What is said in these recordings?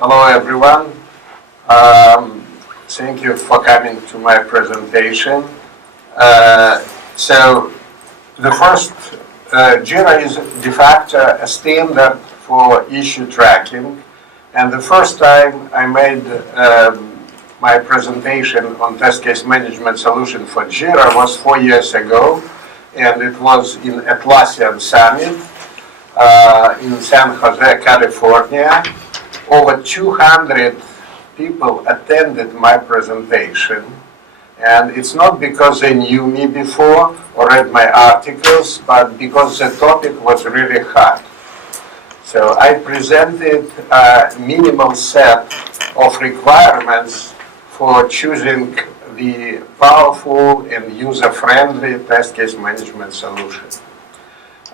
Hello, everyone. Thank you for coming to my presentation. So, the first, Jira is de facto a standard for issue tracking. And the first time I made my presentation on test case management solution for Jira was 4 years ago. And it was in Atlassian Summit in San Jose, California. Over 200 people attended my presentation, and it's not because they knew me before or read my articles, but because the topic was really hot. So I presented a minimal set of requirements for choosing the powerful and user-friendly test case management solution.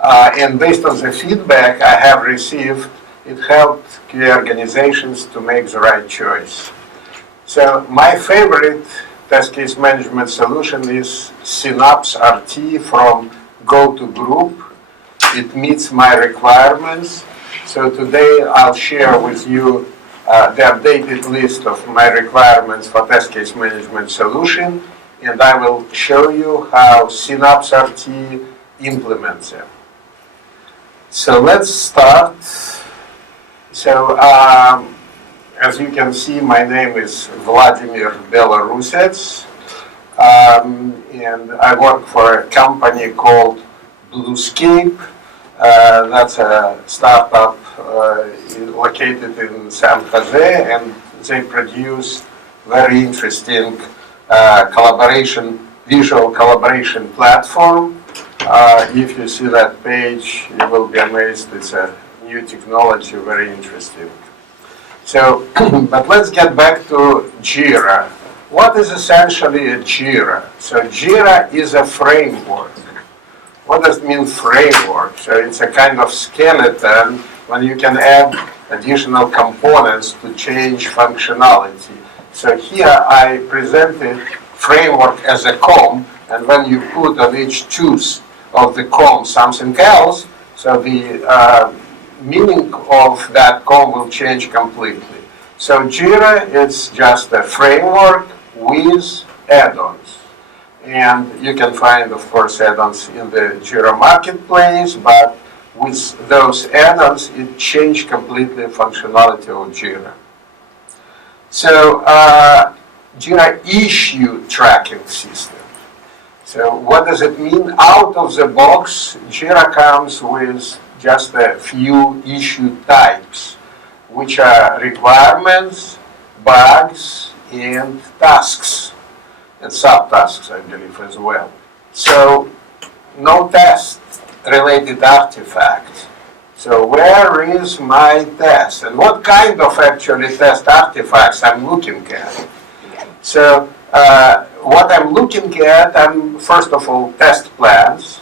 And based on the feedback I have received, it helped QA organizations to make the right choice. So my favorite test case management solution is Synapse RT from GoToGroup. It meets my requirements. So today I'll share with you the updated list of my requirements for test case management solution, and I will show you how Synapse RT implements them. So let's start. So, as you can see, my name is Vladimir Belorusets, and I work for a company called Bluescape. That's a startup located in San Jose, and they produce very interesting visual collaboration platform. If you see that page, you will be amazed. It's a new technology, very interesting. So, but let's get back to Jira. What is essentially a Jira? So Jira is a framework. What does it mean, framework? So it's a kind of skeleton when you can add additional components to change functionality. So here I presented framework as a COM, and when you put on each tooth of the COM something else, so the meaning of that COM will change completely. So Jira is just a framework with add-ons. And you can find, of course, add-ons in the Jira Marketplace, but with those add-ons, it changed completely functionality of Jira. So Jira issue tracking system. So what does it mean? Out of the box, Jira comes with just a few issue types, which are requirements, bugs, and tasks, and subtasks, I believe, as well. So no test-related artifacts. So where is my test? And what kind of actually test artifacts I'm looking at? So what I'm looking at, I'm first of all test plans,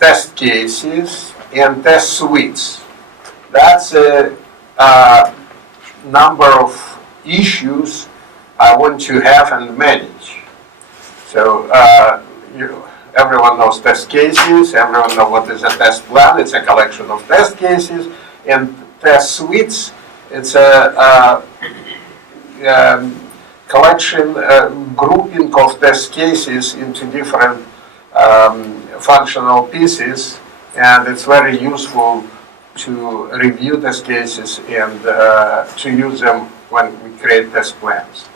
test cases, and test suites. That's a number of issues I want to have and manage. So everyone knows test cases, everyone knows what is a test plan. It's a collection of test cases, and test suites, it's a collection, grouping of test cases into different functional pieces, and it's very useful to review test cases and to use them when we create test plans.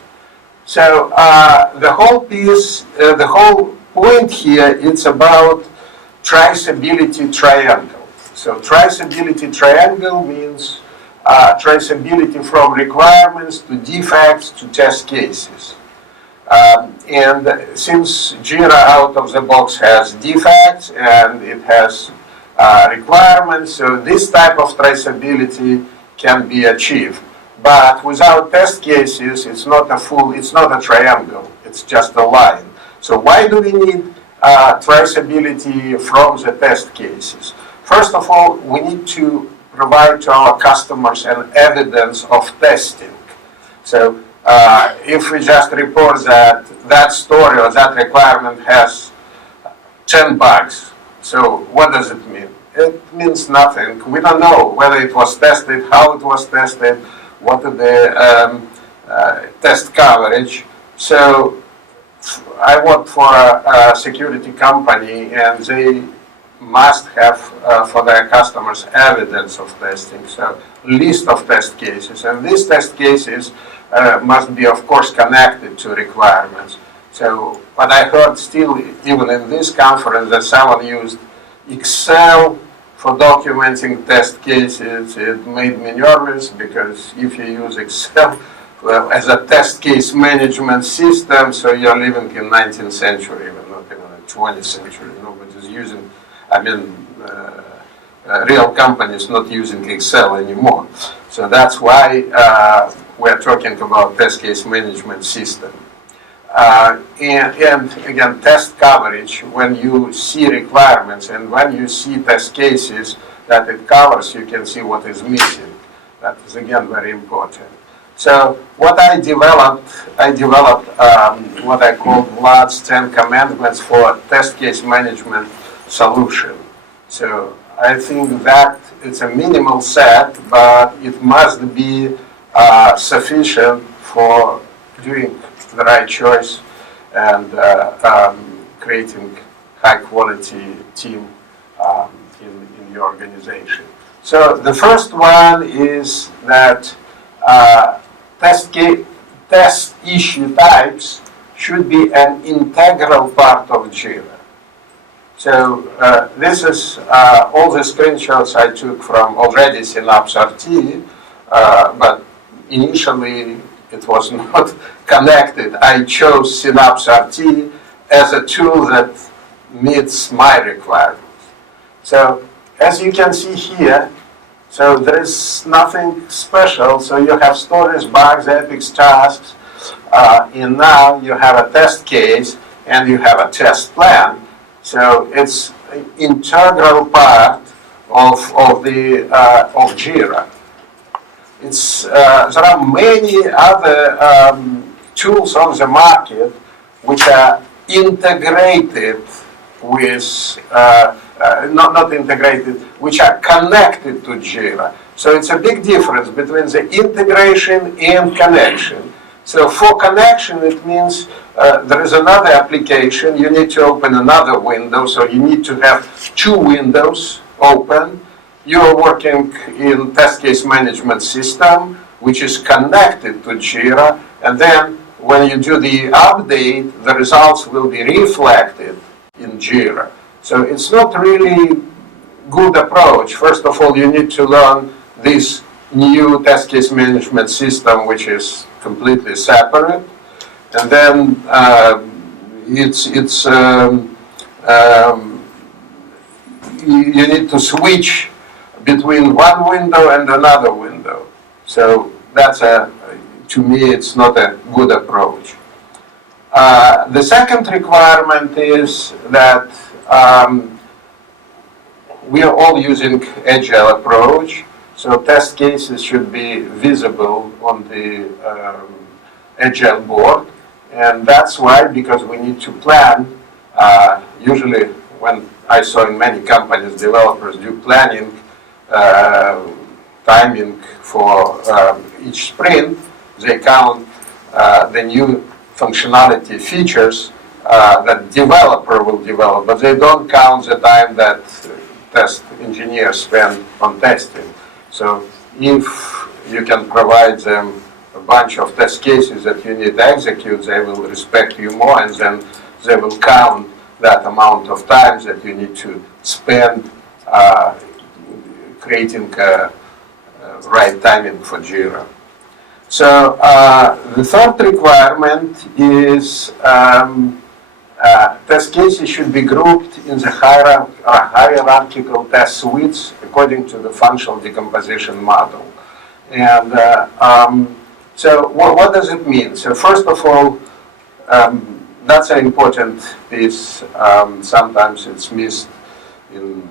So the whole piece, the whole point here, it's about traceability triangle. So traceability triangle means traceability from requirements to defects to test cases. And since Jira out of the box has defects and it has requirements, so this type of traceability can be achieved. But without test cases, it's not a triangle, it's just a line. So why do we need traceability from the test cases? First of all, we need to provide to our customers an evidence of testing. So if we just report that that story or that requirement has 10 bugs, so what does it mean? It means nothing. We don't know whether it was tested, how it was tested, what are the test coverage. So I work for a security company, and they must have for their customers evidence of testing, so list of test cases, and these test cases must be, of course, connected to requirements. So, but I heard still, even in this conference, that someone used Excel for documenting test cases. It made me nervous, because if you use Excel as a test case management system, so you're living in 19th century, even not even the 20th century. Nobody's using, real companies not using Excel anymore. So that's why we're talking about test case management system. And again, test coverage, when you see requirements and when you see test cases that it covers, you can see what is missing. That is, again, very important. So what I developed what I call Vlad's 10 Commandments for test case management solution. So I think that it's a minimal set, but it must be sufficient for doing the right choice and creating high quality team in your organization. So the first one is that test issue types should be an integral part of Jira. So this is all the screenshots I took from already Synapse RT, but initially it was not connected. I chose Synapse RT as a tool that meets my requirements. So as you can see here, so there is nothing special. So you have stories, bugs, epics, tasks, and now you have a test case and you have a test plan. So it's an integral part of Jira. There are many other tools on the market which are integrated with, not integrated, which are connected to Jira. So it's a big difference between the integration and connection. So for connection, it means there is another application, you need to open another window, so you need to have two windows open. You're working in test case management system, which is connected to Jira, and then when you do the update, the results will be reflected in Jira. So it's not really good approach. First of all, you need to learn this new test case management system, which is completely separate, and then you need to switch between one window and another window. So that's to me, it's not a good approach. The second requirement is that we are all using agile approach. So test cases should be visible on the agile board. And that's why, because we need to plan. Usually when I saw in many companies, developers do planning, timing for each sprint, they count the new functionality features that developer will develop, but they don't count the time that test engineers spend on testing. So if you can provide them a bunch of test cases that you need to execute, they will respect you more, and then they will count that amount of times that you need to spend creating right timing for Jira. So the third requirement is test cases should be grouped in the hierarchical test suites according to the functional decomposition model. And so what does it mean? So first of all, that's an important piece. Sometimes it's missed in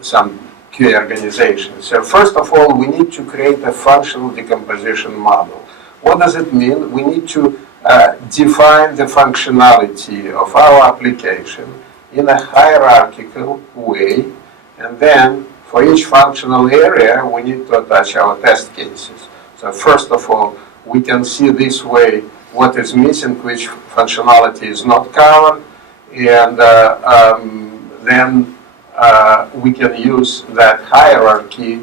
some QA organizations. So first of all, we need to create a functional decomposition model. What does it mean? We need to define the functionality of our application in a hierarchical way, and then for each functional area, we need to attach our test cases. So first of all, we can see this way what is missing, which functionality is not covered, and then we can use that hierarchy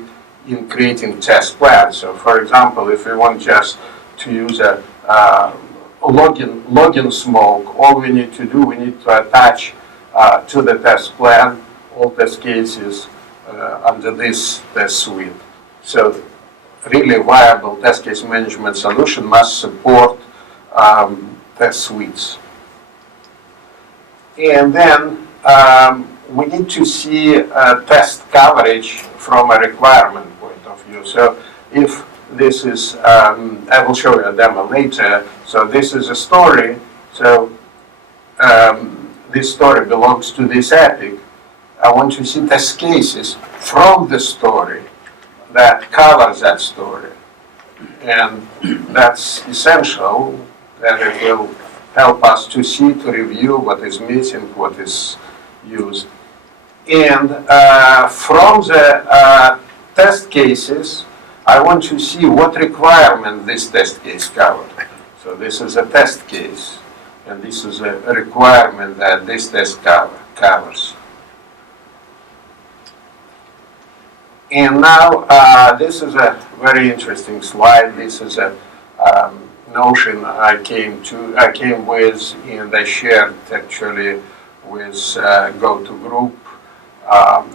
in creating test plans. So for example, if we want just to use a login smoke, all we need to do, we need to attach to the test plan all test cases under this test suite. So really viable test case management solution must support test suites. And then we need to see test coverage from a requirement point of view. So if this is, I will show you a demo later. So this is a story. So this story belongs to this epic. I want to see test cases from the story that covers that story. And that's essential, and it will help us to see, to review what is missing, what is used. And from the test cases, I want to see what requirement this test case covers. So this is a test case, and this is a requirement that this test covers. And now, this is a very interesting slide. This is a notion I came with, and I shared actually with GoToGroup,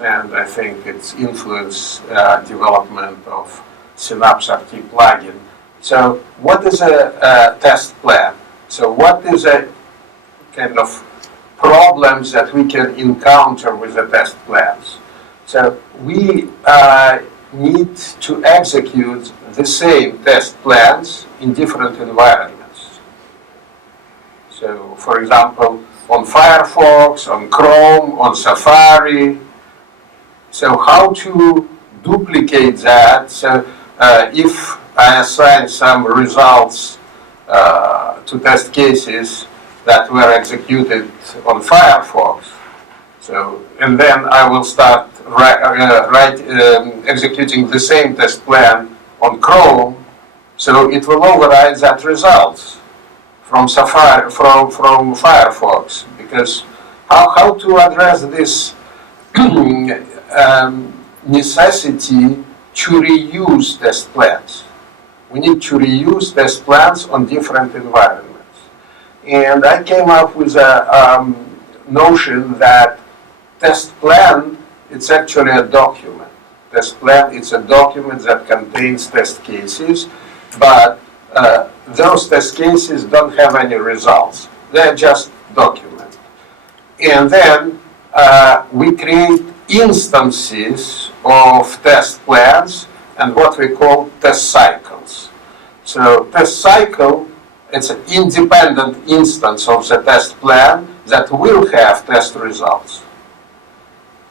and I think it's influenced development of Synapse RT plugin. So, what is a test plan? So, what is a kind of problems that we can encounter with the test plans? So we need to execute the same test plans in different environments. So, for example, on Firefox, on Chrome, on Safari. So how to duplicate that? So if I assign some results to test cases that were executed on Firefox, so, and then I will start executing the same test plan on Chrome, so it will override that results from Safari, from Firefox, because how to address this necessity to reuse test plans? We need to reuse test plans on different environments, and I came up with a notion that test plan, it's actually a document. Test plan, it's a document that contains test cases, but those test cases don't have any results. They're just document. And then we create instances of test plans and what we call test cycles. So test cycle, it's an independent instance of the test plan that will have test results.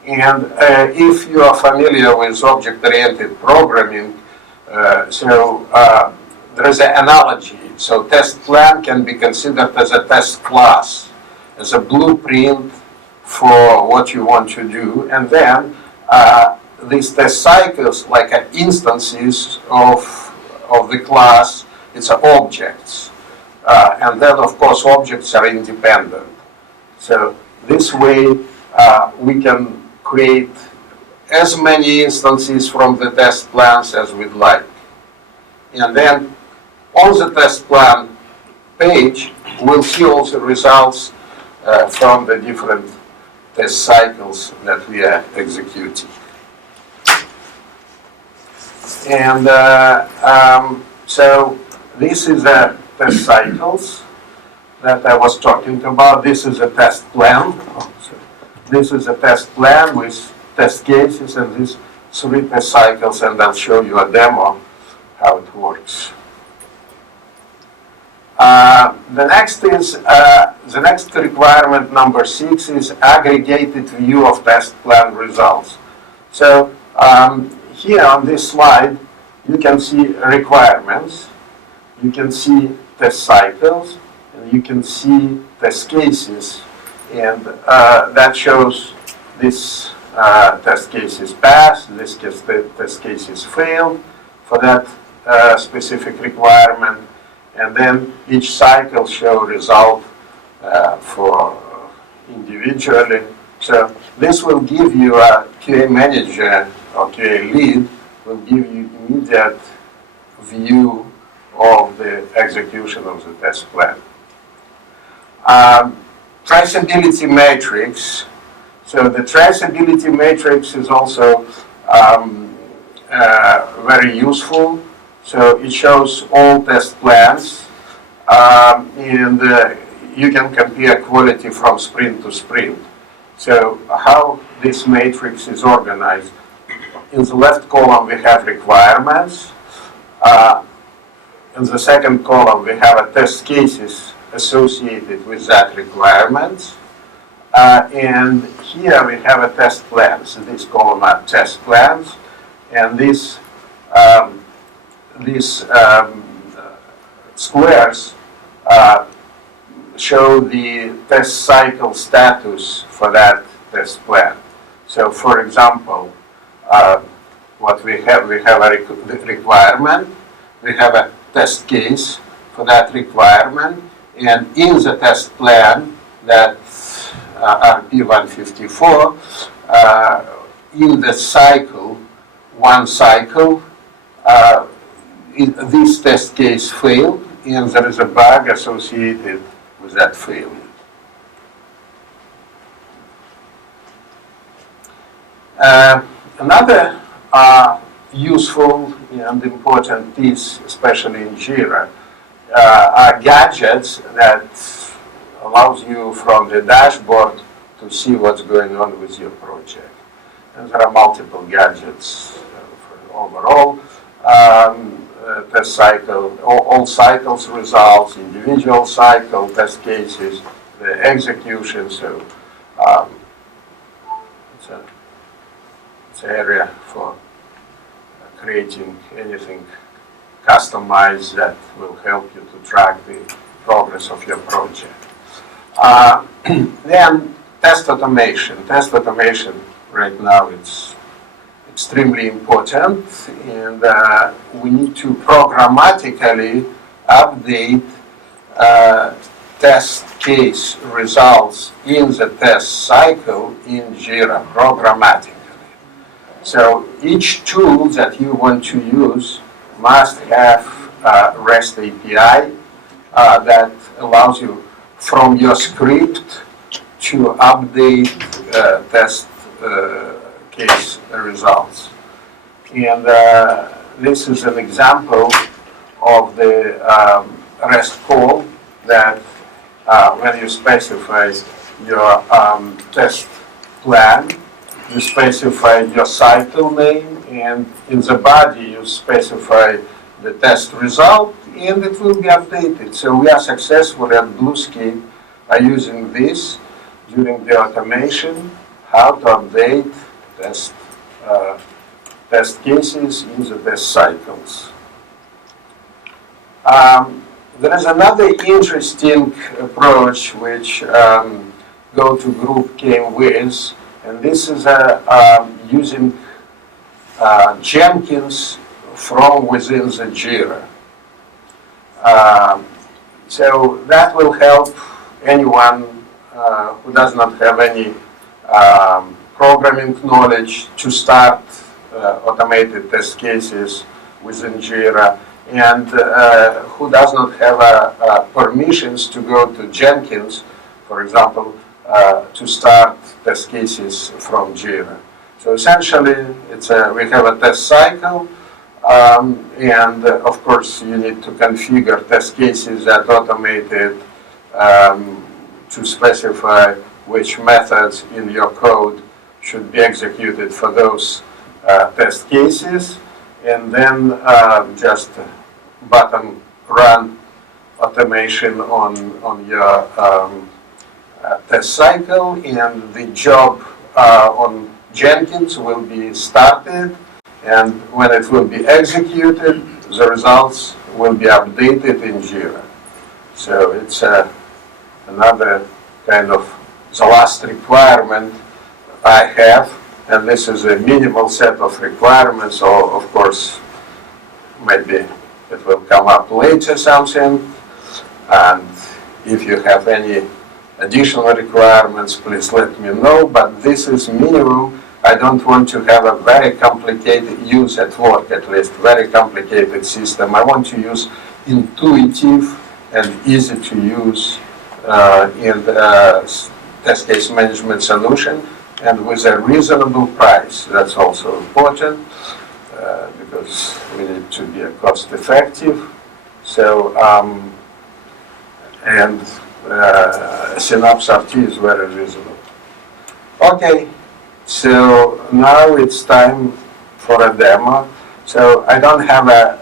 And if you are familiar with object-oriented programming, there is an analogy. So test plan can be considered as a test class, as a blueprint for what you want to do. And then these test cycles, like instances of the class, it's objects. And then, of course, objects are independent. So this way, we can create as many instances from the test plans as we'd like. And then on the test plan page, we'll see all the results from the different test cycles that we are executing. And so this is the test cycles that I was talking about. This is a test plan. This is a test plan with test cases and these 3 test cycles, and I'll show you a demo how it works. The next requirement, number 6, is aggregated view of test plan results. So here on this slide, you can see requirements, you can see test cycles, and you can see test cases. And that shows this test cases pass, this test cases fail for that specific requirement, and then each cycle show result for individually. So this will give you a QA manager or QA lead will give you immediate view of the execution of the test plan. Traceability matrix. So the traceability matrix is also very useful. So it shows all test plans, and you can compare quality from sprint to sprint. So how this matrix is organized. In the left column we have requirements. In the second column we have a test cases associated with that requirements. And here we have a test plan. So this column are test plans, and these squares show the test cycle status for that test plan. So for example, what we have a requirement, we have a test case for that requirement, and in the test plan that RP154, in the cycle, one cycle, this test case failed, and there is a bug associated with that failure. Another useful and important piece, especially in Jira, are gadgets that allows you from the dashboard to see what's going on with your project. And there are multiple gadgets for overall test cycle, all cycles results, individual cycle, test cases, the execution. So it's an area for creating anything customized that will help you to track the progress of your project. Then test automation. Test automation right now it's extremely important, and we need to programmatically update test case results in the test cycle in Jira programmatically. So each tool that you want to use must have a REST API that allows you from your script to update test case results. And this is an example of the REST call that when you specify your test plan, you specify your cycle name, and in the body you specify the test result, and it will be updated. So we are successful at Bluescape by using this during the automation, how to update test cases in the test cycles. There is another interesting approach which GoToGroup came with, and this is using Jenkins from within the Jira. So that will help anyone who does not have any programming knowledge to start automated test cases within Jira, and who does not have permissions to go to Jenkins, for example, to start test cases from Jira. So essentially, we have a test cycle, and of course you need to configure test cases that automated to specify which methods in your code should be executed for those test cases, and then just button run automation on your test cycle, and the job on Jenkins will be started, and when it will be executed, the results will be updated in Jira. So it's another kind of the last requirement I have and this is a minimal set of requirements, or of course, maybe it will come up later something, and if you have any additional requirements, please let me know, but this is minimum. I don't want to have a very complicated use at work, at least, very complicated system. I want to use intuitive and easy to use in the test case management solution, and with a reasonable price. That's also important because we need to be cost effective. So, and Synapse RT is very reasonable. Okay, so now it's time for a demo. So I don't have a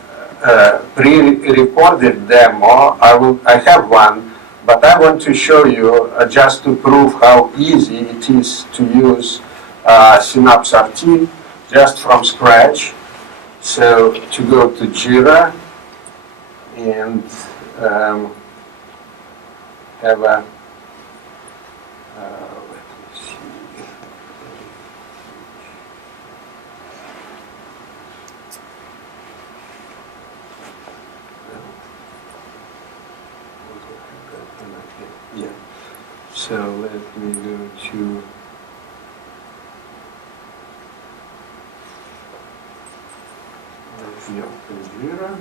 pre-recorded demo. I have one, but I want to show you just to prove how easy it is to use Synapse RT just from scratch. So to go to Jira and have a let me see. Yeah. So let me go to the Jira.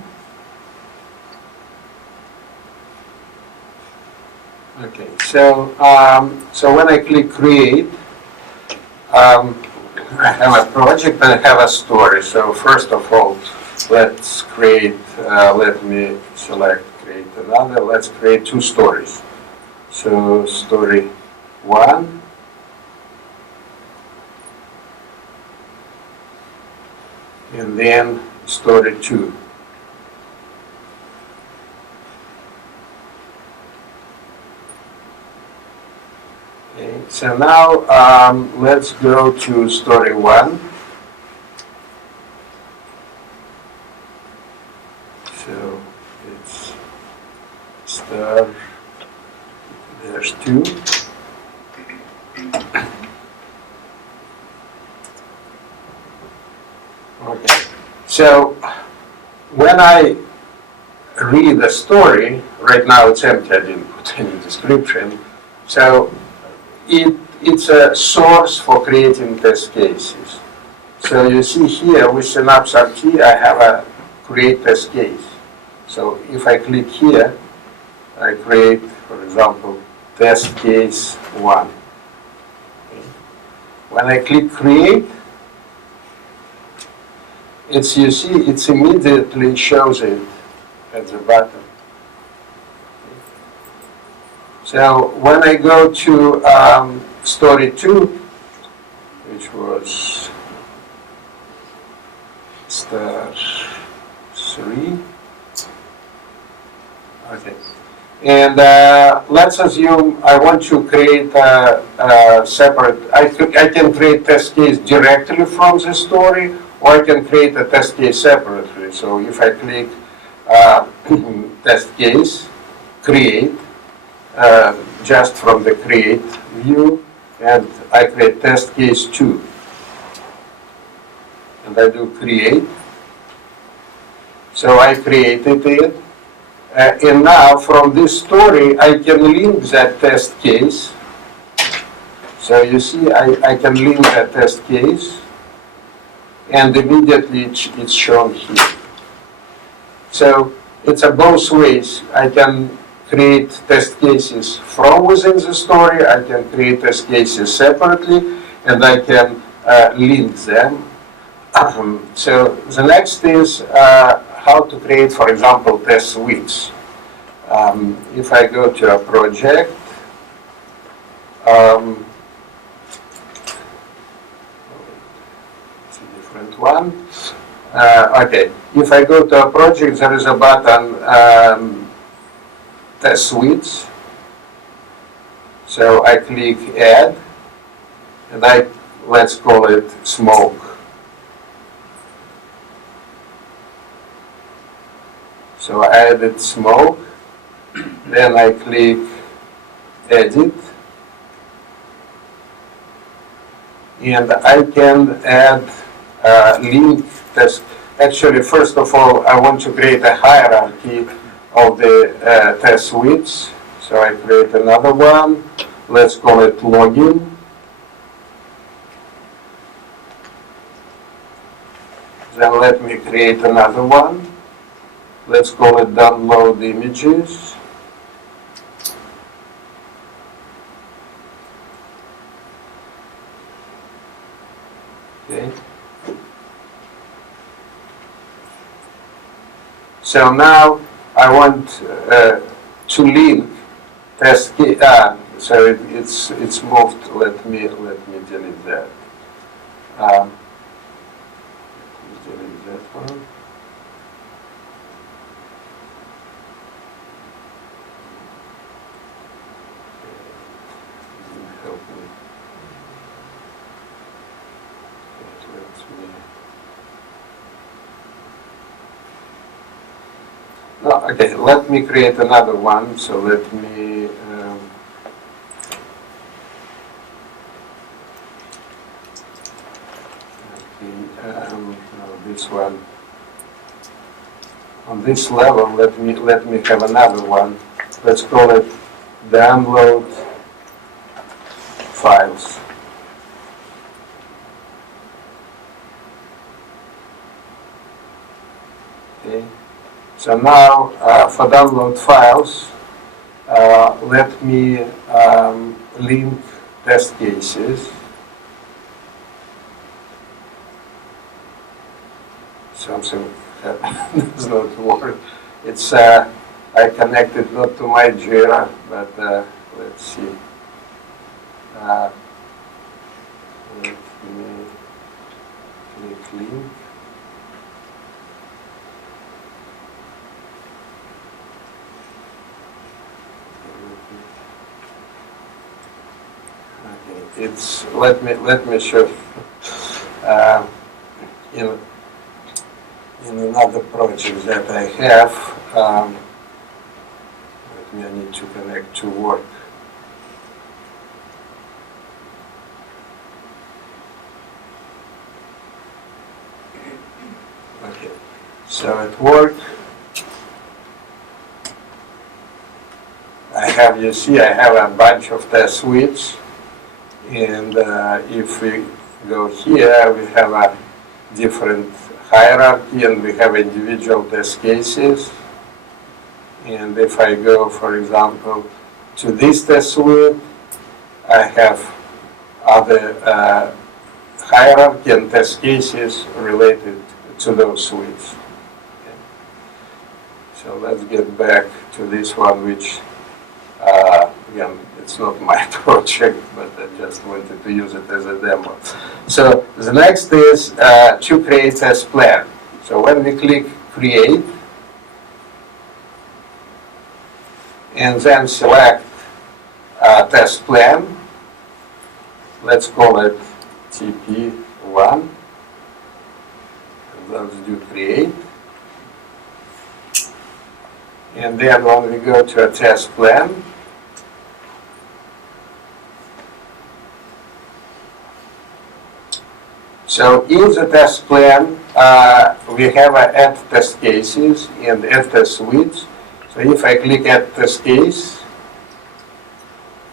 Okay, so when I click create, I have a project and I have a story. So first of all, let's create, let me select create another. Let's create two stories. So story 1. And then story 2. Okay, so now let's go to story 1. So it's star, there's 2. Okay, so when I read the story, right now it's empty, I didn't put any description, so it's a source for creating test cases. So you see here with Synapse RT, I have a create test case. So if I click here, I create, for example, test case 1. Okay. When I click create, you see, it immediately shows it at the bottom. So when I go to story 2, which was star 3, okay, and let's assume I want to create a separate, I can create test case directly from the story, or I can create a test case separately. So if I click test case, create, just from the create view, and I create test case 2. And I do create. So I created it. And now from this story, I can link that test case. So you see, I can link that test case, and immediately it's shown here. So it's both ways. I can create test cases from within the story, I can create test cases separately, and I can link them. So the next is how to create, for example, test suites. If I go to a project, it's a different one. Okay, if I go to a project, there is a button test suites. So I click add, and let's call it smoke. So I added smoke, then I click edit, and I can add link test. Actually, first of all, I want to create a hierarchy of the test suites. So I create another one. Let's call it login. Then let me create another one. Let's call it download images. Okay. So now I want to link test key. So it's moved. Let me delete that. Delete that one. Didn't help me. No, okay, let me create another one. So let me no, this one. On this level, let me have another one. Let's call it download files. Okay. So now for download files, let me link test cases. Something does not work. It's I connected not to my Jira, but let's see. Let me click link. Okay, it's let me show in another project that I have. I need to connect to work. Okay, so at work, you see, I have a bunch of test suites, and if we go here, we have a different hierarchy, and we have individual test cases. And if I go, for example, to this test suite, I have other hierarchy and test cases related to those suites. Okay. So let's get back to this one, which again, it's not my project, but I just wanted to use it as a demo. So the next is to create test plan. So when we click create, and then select test plan, let's call it TP1, and let's do create. And then when we go to a test plan, so in the test plan, we have add test cases and add test suites. So if I click add test case,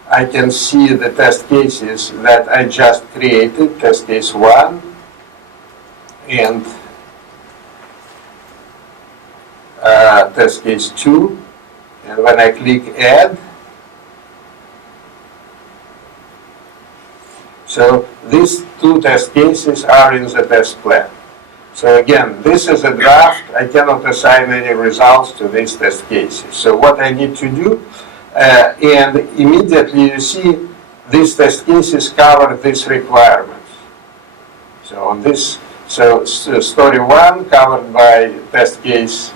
I can see the test cases that I just created, test case 1 and test case 2. And when I click add, so these two test cases are in the test plan. So again, this is a draft. I cannot assign any results to these test cases. So what I need to do, and immediately you see these test cases cover these requirements. So on this, so story 1 covered by test case,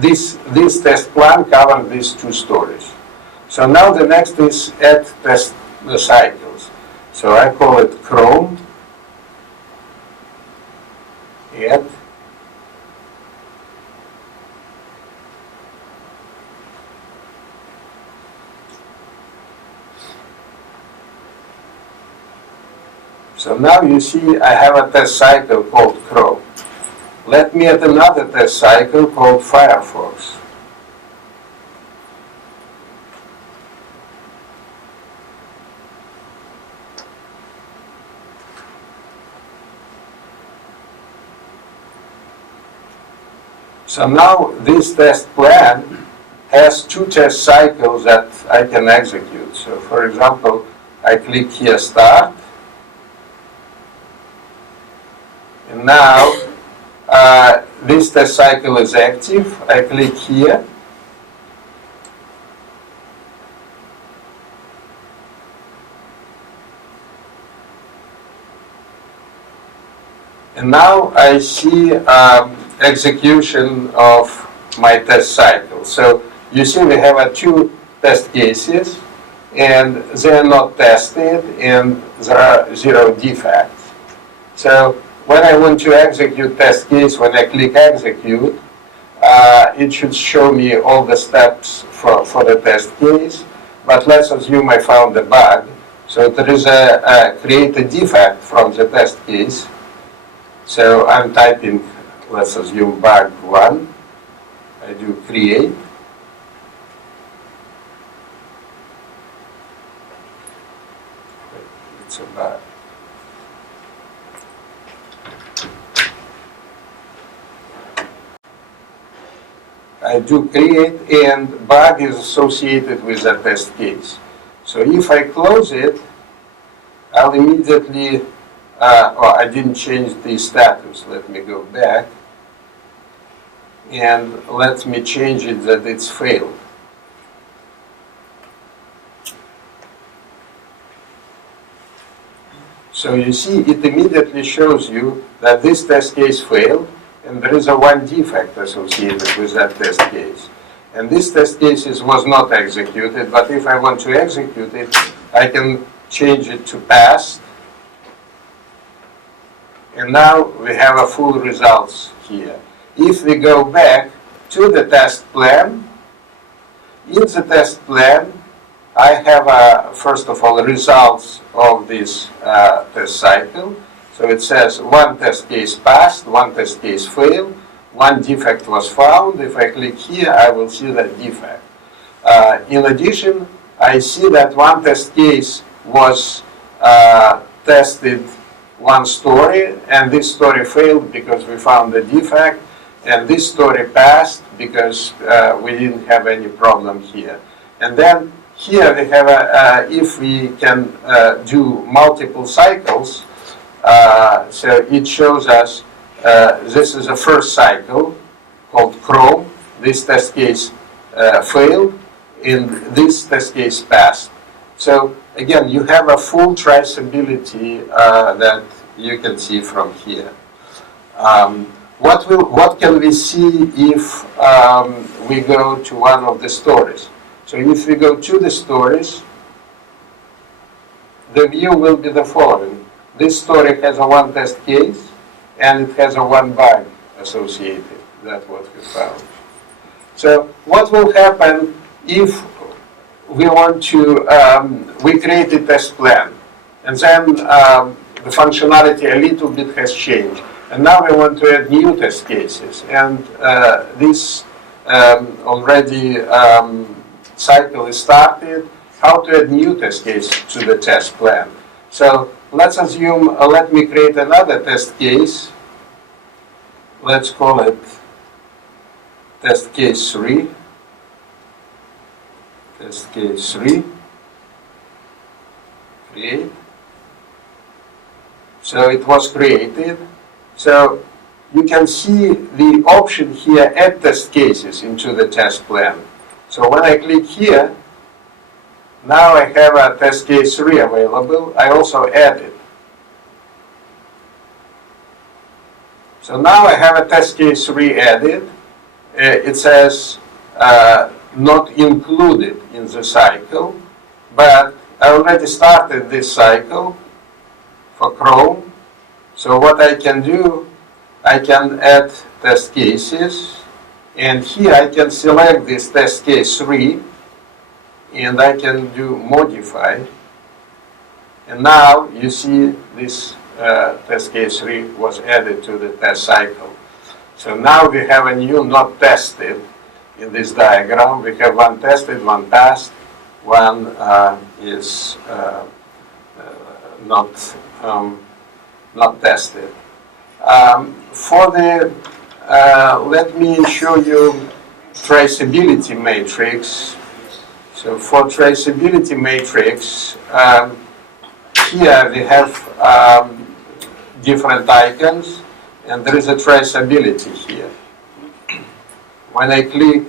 this test plan covered these two stories. So now the next is add test cycles. So I call it Chrome, add, So now you see I have a test cycle called Chrome. Let me add another test cycle called Firefox. So now this test plan has two test cycles that I can execute. So for example, I click here Start. And now this test cycle is active. I click here. And now I see execution of my test cycle. So you see we have two test cases, and they are not tested, and there are 0 defects. So when I want to execute test case, when I click execute, it should show me all the steps for the test case. But let's assume I found a bug. So there is a create a defect from the test case. So I'm typing, let's assume bug 1. I do create. It's a bug. I do create, and bug is associated with the test case. So if I close it, I'll immediately, I didn't change the status. Let me go back, and let me change it that it's failed. So you see, it immediately shows you that this test case failed, and there is a 1 defect associated with that test case. And this test case was not executed, but if I want to execute it, I can change it to passed. And now we have a full results here. If we go back to the test plan, in the test plan, I have, first of all, results of this test cycle. So it says 1 test case passed, 1 test case failed, 1 defect was found. If I click here, I will see that defect. In addition, I see that 1 test case was tested 1 story, and this story failed because we found the defect, and this story passed because we didn't have any problem here. And then here we have, if we can do multiple cycles, so it shows us this is a first cycle called Chrome. This test case failed, and this test case passed. So again, you have a full traceability that you can see from here. What can we see if we go to one of the stories? So if we go to the stories, the view will be the following. This story has a 1 test case, and it has a 1 bug associated. That's what we found. So what will happen if we want to, we create a test plan, and then the functionality a little bit has changed. And now we want to add new test cases. And this already cycle is started. How to add new test case to the test plan. So let's assume, let me create another test case. Let's call it test case 3. Test case 3. Create. So it was created. So you can see the option here, add test cases into the test plan. So when I click here, now I have a test case 3 available. I also add it. So now I have a test case 3 added. It says not included in the cycle, but I already started this cycle for Chrome. So what I can do, I can add test cases, and here I can select this test case 3, and I can do modify. And now you see this test case 3 was added to the test cycle. So now we have a new not tested in this diagram. We have one tested, one passed, one is not tested. Let me show you traceability matrix. So for traceability matrix, here we have different icons, and there is a traceability here. When I click,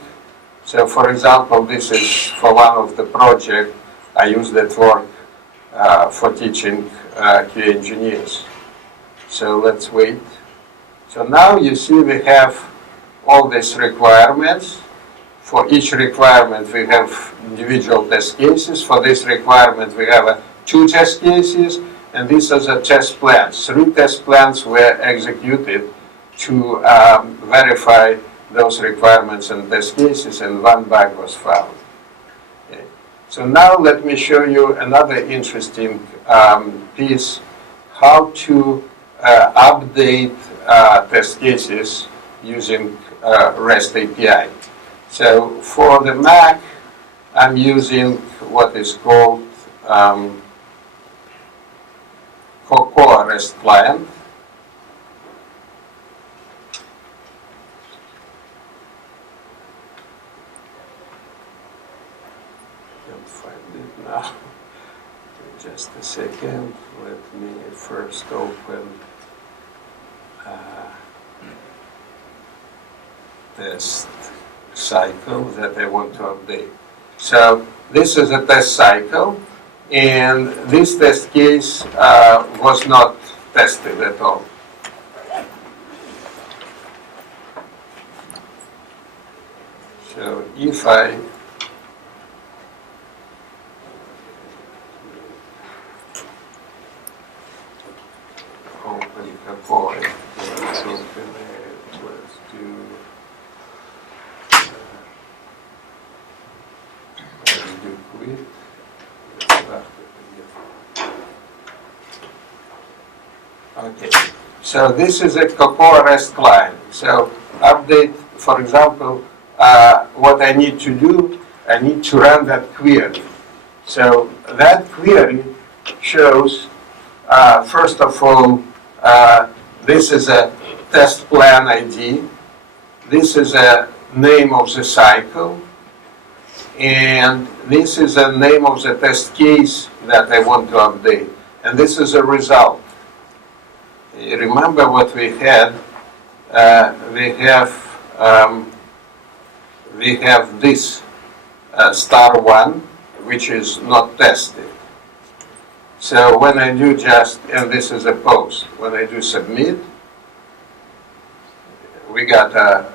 so for example, this is for one of the project, I use that work for teaching QA engineers. So let's wait. So now you see we have all these requirements. For each requirement we have individual test cases. For this requirement we have 2 test cases, and these are the test plans. 3 test plans were executed to verify those requirements and test cases, and 1 bug was found. Okay. So now let me show you another interesting piece, how to update test cases using REST API. So for the Mac, I'm using what is called Cocoa REST client. Can't find it now. Just a second. Let me first open test cycle that I want to update. So this is a test cycle, and this test case was not tested at all. So if I open a point, let's open it, let's do quit. Okay, so this is a Cocoa REST client. So update, for example, what I need to do, I need to run that query. So that query shows, first of all, this is a test plan ID. This is a name of the cycle. And this is the name of the test case that I want to update. And this is a result. Remember what we had? We have this *1, which is not tested. So when I do and this is a post, when I do submit, we got a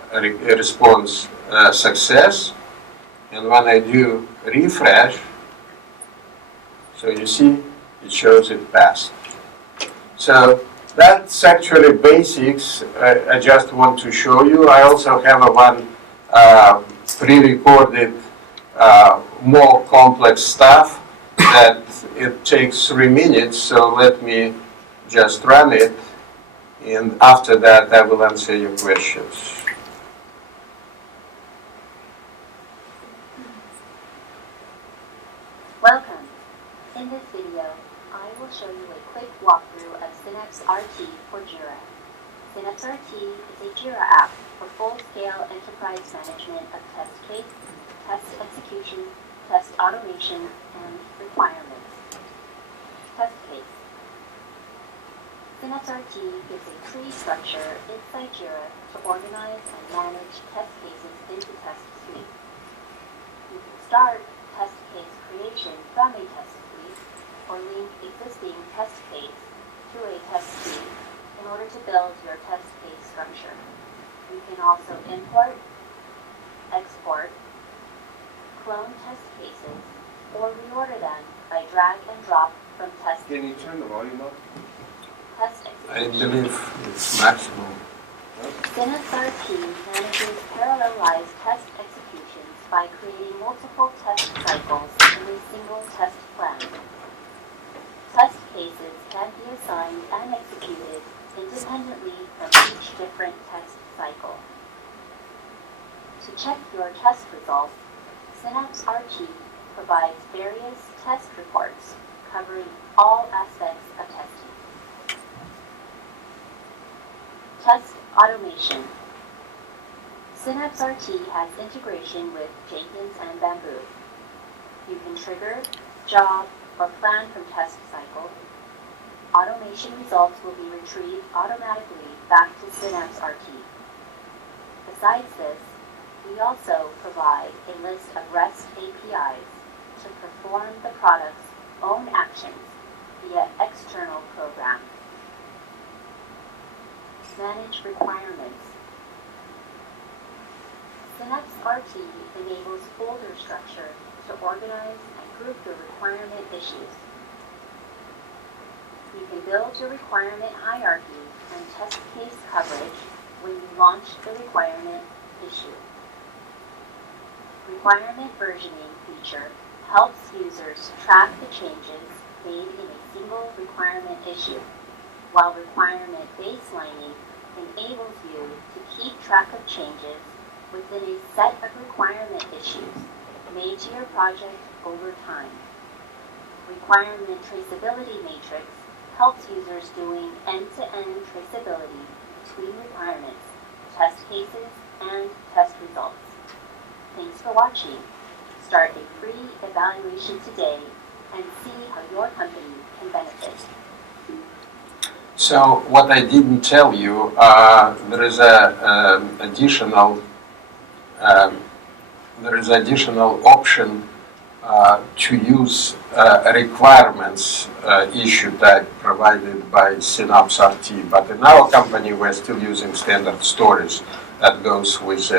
response success. And when I do refresh, so you see, it shows it passed. So that's actually basics. I just want to show you. I also have one pre-recorded, more complex stuff that it takes 3 minutes. So let me just run it. And after that, I will answer your questions. Welcome. In this video, I will show you a quick walkthrough of Synapse RT for Jira. Synapse RT is a Jira app for full-scale enterprise management of test case, test execution, test automation, and requirements. Test case. Synapse RT gives a tree structure inside Jira to organize and manage test cases into test suite. You can start test case creation from a test suite or link existing test case to a test suite in order to build your test case structure. You can also import, export, clone test cases, or reorder them by drag and drop from test. Can you turn the volume up? Test I execution. believe it's maximum. Synapse RT manages parallelized test executions by creating multiple test cycles in a single test plan. Test be assigned and executed independently from each different test cycle. To check your test results, Synapse RT provides various test reports covering all aspects of testing. Test automation. Synapse RT has integration with Jenkins and Bamboo. You can trigger, job, or plan from test cycle. Automation results will be retrieved automatically back to Synapse RT. Besides this, we also provide a list of REST APIs to perform the product's own actions via external programs. Manage requirements. Synapse RT enables folder structure to organize and group your requirement issues. You can build your requirement hierarchy and test case coverage when you launch the requirement issue. Requirement versioning feature helps users track the changes made in a single requirement issue, while requirement baselining enables you to keep track of changes within a set of requirement issues made to your project over time. Requirement traceability matrix helps users doing end-to-end traceability between requirements, test cases, and test results. Thanks for watching. Start a free evaluation today and see how your company can benefit. So what I didn't tell you, there is additional option to use requirements issue type provided by Synapse RT. But in our company, we're still using standard stories that goes with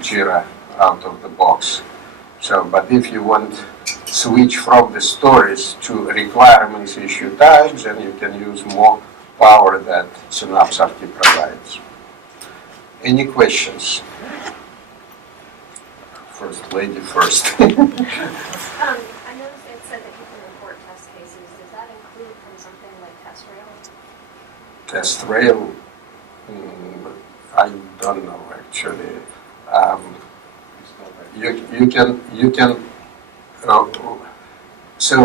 Jira out of the box. So, but if you want switch from the stories to requirements issue types, then you can use more power that Synapse RT provides. Any questions? First lady first. I noticed it said that you can report test cases. Does that include from something like test rail? Test rail? I don't know actually. You can. So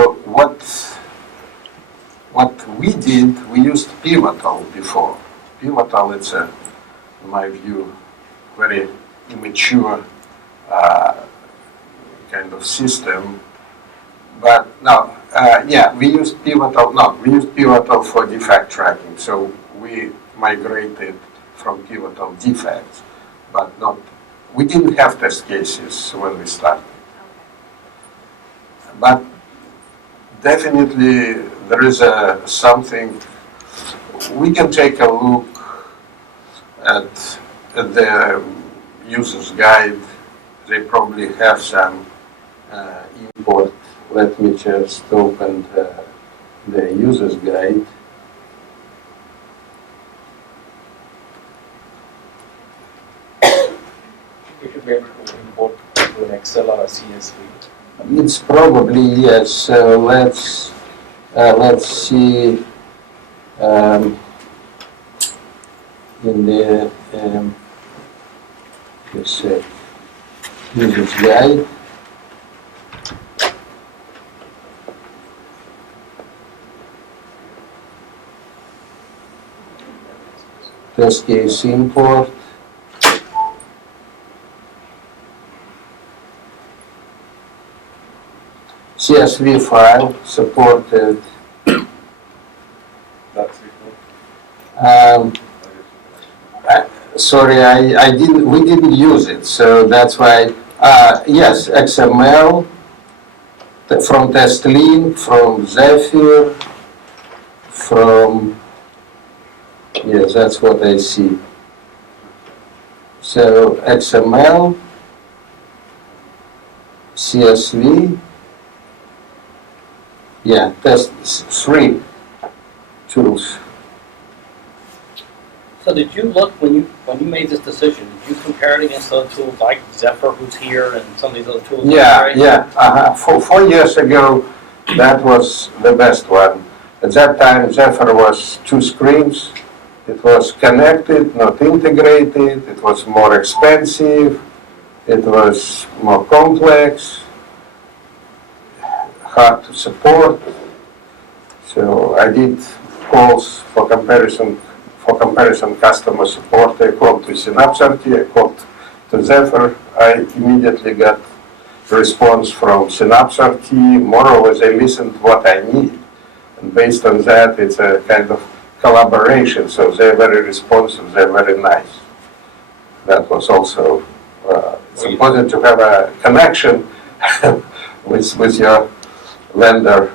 what we did, we used Pivotal before. Pivotal, it's in my view, very immature kind of system. But no, we used Pivotal. No, we used Pivotal for defect tracking. So we migrated from Pivotal defects, but not. We didn't have test cases when we started. Okay. But definitely there is something. We can take a look at the user's guide. They probably have some import. Let me just open the user's guide. You should be able to import to an Excel or a CSV. It's probably yes. So let's see in the let's user's guide. Test case import. CSV file supported. That's it. Sorry, I didn't. We didn't use it, so that's why. Yes, XML from TestLink, from Zephyr, from. Yes, that's what I see. So XML, CSV. Yeah, test 3 tools. So did you look, when you made this decision, did you compare it against other tools like Zephyr, who's here, and some of these other tools? Yeah. 4 years ago, that was the best one. At that time, Zephyr was 2 screens. It was connected, not integrated. It was more expensive. It was more complex, hard to support. So I did calls for comparison customer support. I called to Synapse.rt, I called to Zephyr. I immediately got a response from Synapse.rt. More or less, I listened to what I need. And based on that, it's a kind of collaboration. So they're very responsive, they're very nice. That was also, it's important to have a connection with your vendor.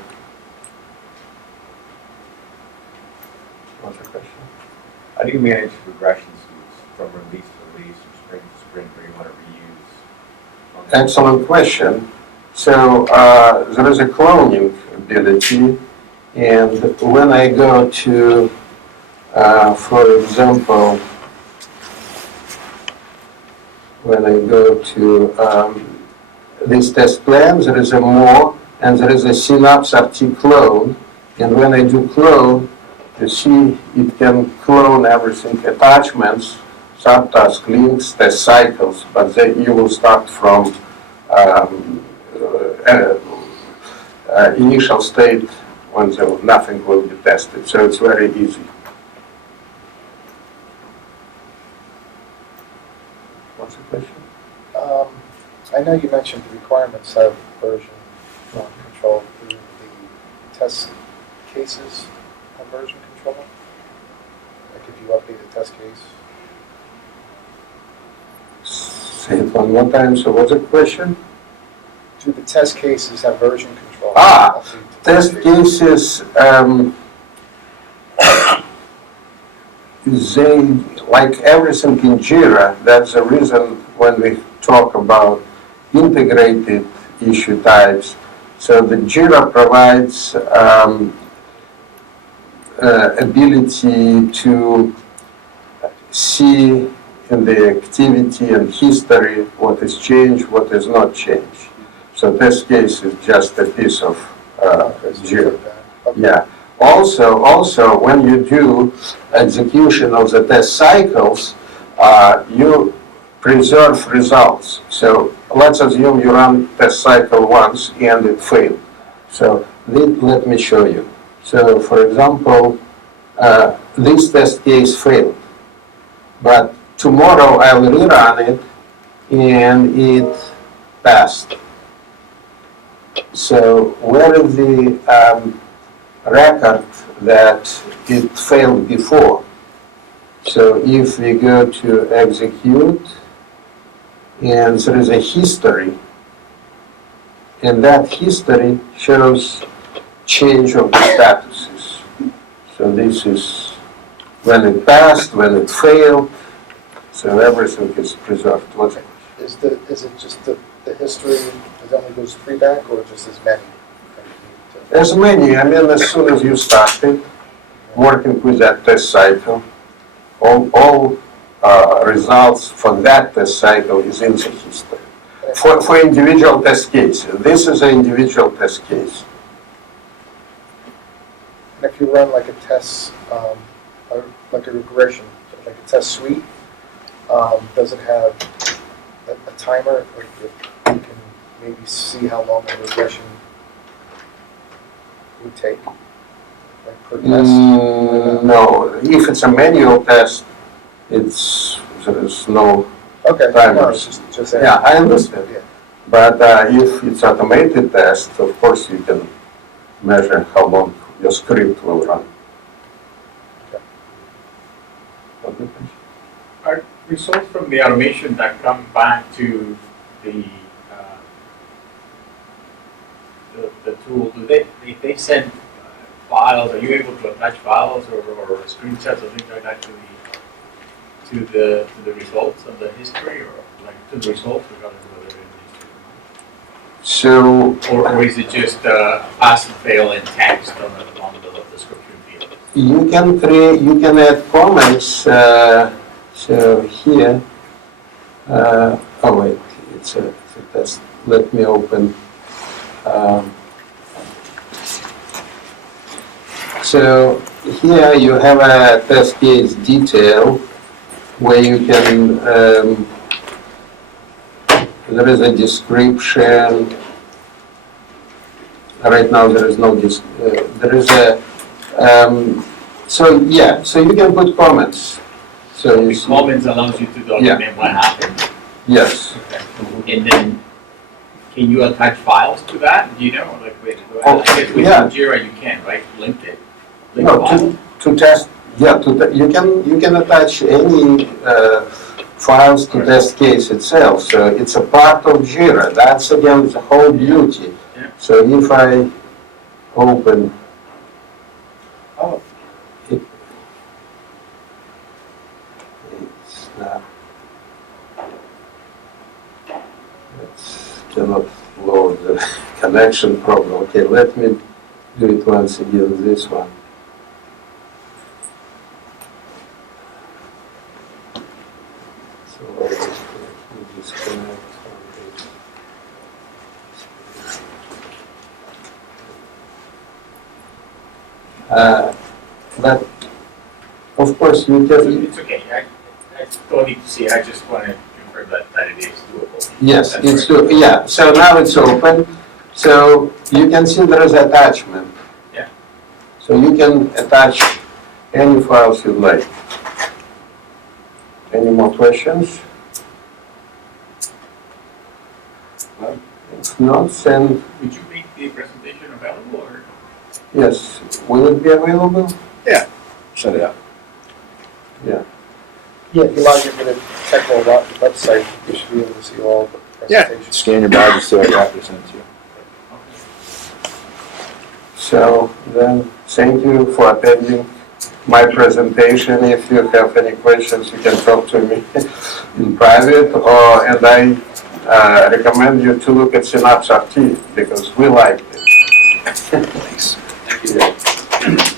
What's the question? How do you manage regression suites from release to release, or sprint to sprint, where you want to reuse? Excellent question. So there is a cloning ability, and when I go to, for example, when I go to this test plan, there is a more, and there is a Synapse.rt clone, and when I do clone, you see it can clone everything, attachments, subtask, links, test cycles, but then you will start from initial state when nothing will be tested. So it's very easy. What's the question? I know you mentioned the requirements have version control. The test cases have version control? Like if you update a test case? Say it one more time. So what's the question? Do the test cases have version control? Test cases, they, like everything in Jira, that's the reason when we talk about integrated issue types. So the Jira provides ability to see in the activity and history what is changed, what is not changed. So test case is just a piece of Jira. Okay. Yeah. Also, when you do execution of the test cycles, you preserve results. So let's assume you run test cycle once and it failed. So let me show you. So for example, this test case failed, but tomorrow I will rerun it and it passed. So where is the record that it failed before? So if we go to execute, and there is a history, and that history shows change of the statuses. So this is when it passed, when it failed, so everything is preserved. What's it? Is it just the history, it only goes 3 back, or just as many? As many, I mean, as soon as you started working with that test cycle, all results for that test cycle is in the history. For individual test cases, this is an individual test case. And if you run like a test, like a regression, like a test suite, does it have a timer, or you can maybe see how long a regression would take, like per test? No, if it's a manual test, there is no Okay, timer. no, it's just Yeah, I understand. Yeah. But if it's automated test, of course you can measure how long your script will run. Okay. Are results from the automation that come back to the tool, do they send files? Are you able to attach files or screenshots or things like that to the results of the history, or like to the results regardless of whether they're in history So, or is it just pass and fail in text on the description field? you can add comments. So here, oh wait, it's a test. Let me open. So here you have a test case detail where you can, there is a description. Right now there is no, there is a, so yeah, so you can put comments. So you The see, comments allows you to document what happened. yes. And then, can you attach files to that? Do you know, like, Oh, I guess with yeah. Jira you can, right? Link it. Link No, file. to test, yeah, you can attach any files to test case itself. So it's a part of Jira. That's again the whole beauty. Yeah. So if I open, Oh. it's not, it's cannot load the connection problem. Okay, let me do it once again. This one. So let me disconnect from this. But of course you can, It's okay, I don't need to see it, I just want to confirm that it is doable. yes, That's it's, right. yeah, so now it's open. So you can see there is attachment. Yeah. So you can attach any files you like. Any more questions? If not, then Would you make the presentation available, or? yes, will it be available? Set it up. Yeah, if you log into the technical website, you should be able to see all the presentations. Scan your badge, so you have to send it to you. So then, thank you for attending my presentation. If you have any questions, you can talk to me in private, and I recommend you to look at Synapse RT because we like it. Thanks. Thank you.